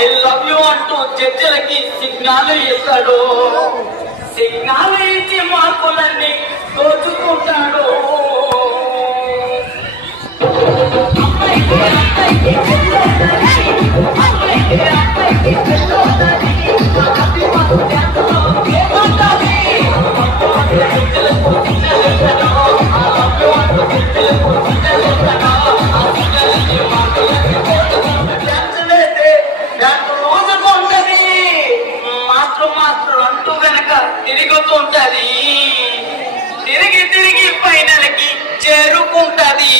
I love you అంటూ చర్చలకి సిగ్నాలు ఇస్తాడు. సిగ్నాలు ఇచ్చి మార్పులన్నీ దోచుకుంటాడు. మాస్టర్ అంటూ వెనక తిరుగుతుంటది. తిరిగి తిరిగి ఫైనల్కి చేరుకుంటది.